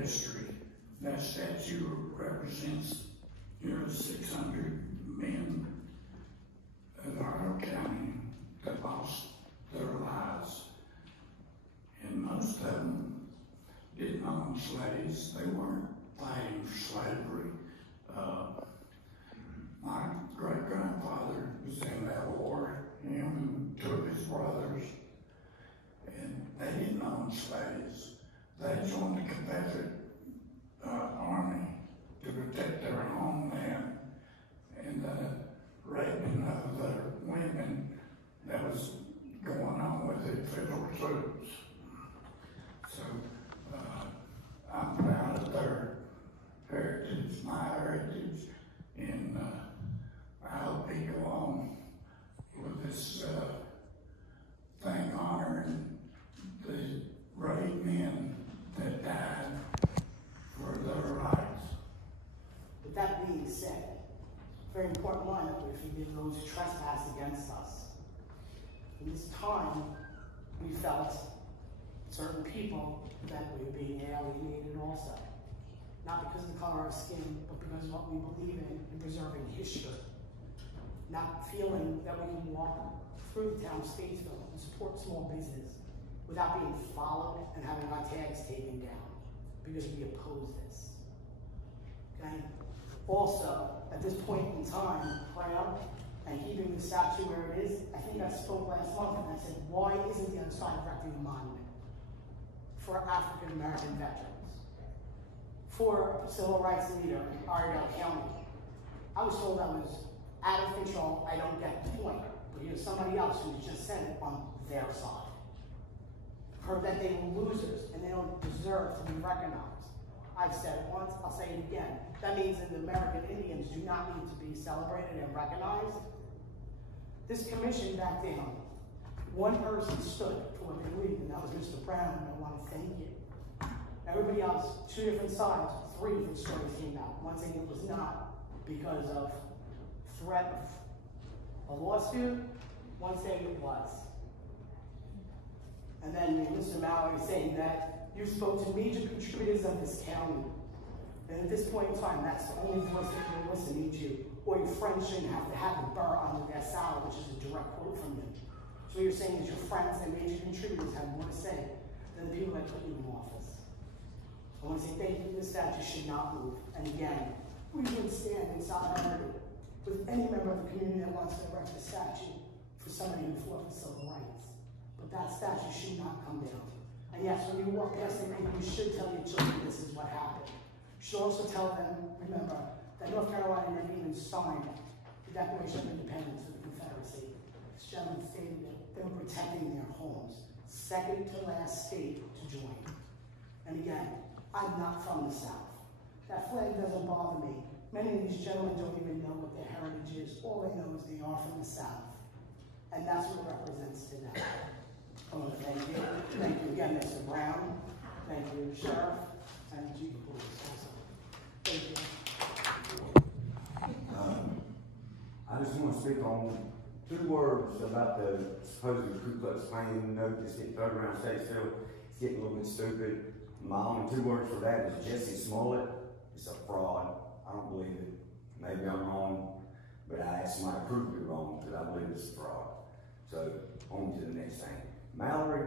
history. That statue represents nearly 600 men of our county that lost their lives. And most of them didn't own slaves. They weren't fighting for slavery. My great-grandfather was in that war, him and two of his brothers, and they didn't own slaves. They joined the Confederate Army to protect their homeland and the raping of the women that was going on with the federal troops. So I'm proud of their heritage, my heritage, and I hope they go on with this thing honoring the brave men that died for their rights. With that being said, very important line that we forgive those who trespass against us. In this time, we felt certain people that we were being alienated also. Not because of the color of our skin, but because of what we believe in preserving history. Not feeling that we can walk through the town of Statesville and support small business without being followed and having our tags taken down because we oppose this. Okay? Also, at this point in time, proud and keeping the statue where it is, I think I spoke last month and I said, why isn't the other side erecting a monument for African American veterans, for a civil rights leader in Iredell County? I was told I was out of control, I don't get the point. But here's somebody else who just said it on their side. Heard that they were losers and they don't deserve to be recognized. I've said it once, I'll say it again. That means that the American Indians do not need to be celebrated and recognized. This commission back down. One person stood for what they believed, and that was Mr. Brown, and I want to thank you. Everybody else, two different sides, three different stories came out. One saying it was not because of threat of a lawsuit, one saying it was. And then Mr. Mallory saying that you spoke to major contributors of this county. And at this point in time, that's the only voice that you're listening to, or your friends shouldn't have to have the borough under their salary, which is a direct quote from them. So what you're saying is your friends and major contributors have more to say than the people that put you in office. I want to say thank you. This statue should not move. And again, we would stand in solidarity with any member of the community that wants to erect a statue for somebody who fought for civil rights. But that statue should not come down. And yes, when you walk past it, you should tell your children this is what happened. You should also tell them, remember, that North Carolina never even signed the Declaration of Independence for the Confederacy. This gentleman stated that they were protecting their homes. Second to last state to join. And again, I'm not from the South. That flag doesn't bother me. Many of these gentlemen don't even know what their heritage is. All they know is they are from the South. And that's what it represents to them. I want to thank you. Thank you again, Mr. Brown. Thank you, Sheriff, and Chief of Police also. Thank you. I just want to speak on 2 words about the supposed Ku Klux Klan note that's getting thrown around Statesville. It's getting a little bit stupid. My only 2 words for that is Jesse Smollett is a fraud. I don't believe it. Maybe I'm wrong, but I asked somebody to prove me wrong because I believe it's a fraud. So, on to the next thing. Mallory,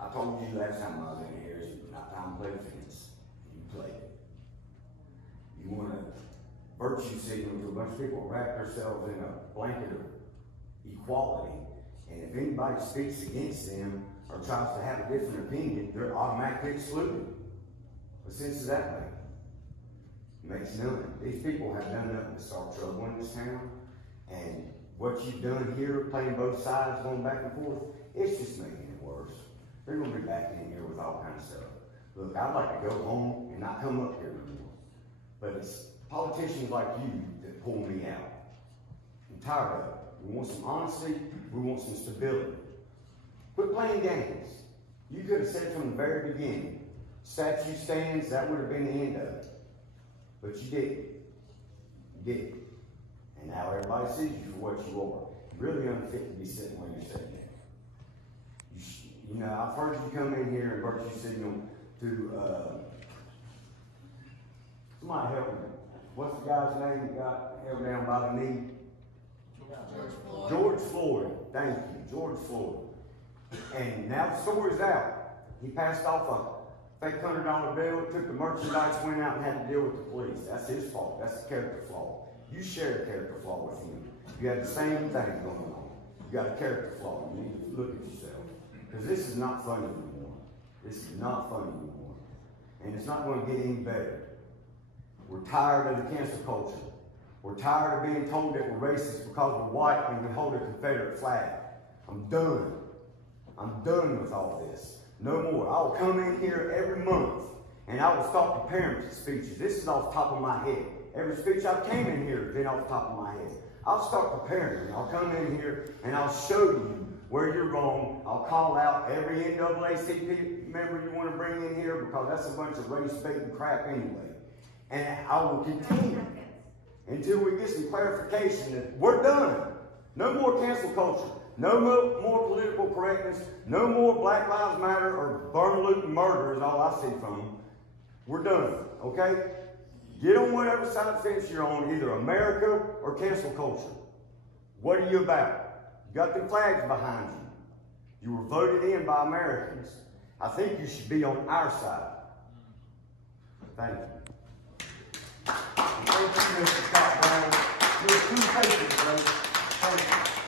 I told you last time I was in here, it's not time to play defense. You played it. You want to virtue signal to a bunch of people, wrap themselves in a blanket of equality, and if anybody speaks against them or tries to have a different opinion, they're automatically excluded. What sense does that make? It makes none. These people have done nothing to start trouble in this town, and what you've done here, playing both sides, going back and forth, it's just making it worse. They're going to be back in here with all kinds of stuff. Look, I'd like to go home and not come up here anymore. But it's politicians like you that pull me out. I'm tired of it. We want some honesty. We want some stability. Quit playing games. You could have said from the very beginning, statue stands, that would have been the end of it. But you didn't. You didn't. And now everybody sees you for what you are. Really unfit to be sitting where you're sitting there. You know, I've heard you come in here and virtue signal to Somebody help me. What's the guy's name that got held down by the knee? George Floyd. Thank you, George Floyd. And now the story's out. He passed off a fake $100 bill, took the merchandise, went out and had to deal with the police. That's his fault. That's a character flaw. You share a character flaw with him. You have the same thing going on. You got a character flaw. You need to look at yourself. Because this is not funny anymore. This is not funny anymore. And it's not going to get any better. We're tired of the cancel culture. We're tired of being told that we're racist because we're white and we hold a Confederate flag. I'm done. I'm done with all this. No more. I'll come in here every month and I will start preparing for speeches. This is off the top of my head. Every speech I came in here has been off the top of my head. I'll start preparing. I'll come in here and I'll show you where you're wrong. I'll call out every NAACP member you want to bring in here because that's a bunch of race-baiting crap anyway. And I will continue until we get some clarification that we're done. No more cancel culture. No more political correctness. No more Black Lives Matter or burn, loot, and murder is all I see from them. We're done, okay? Get on whatever side of the fence you're on, either America or cancel culture. What are you about? You got the flags behind you. You were voted in by Americans. I think you should be on our side. Thank you. Thank you, Mr. Scott Brown. You're too patient, bro. Thank you.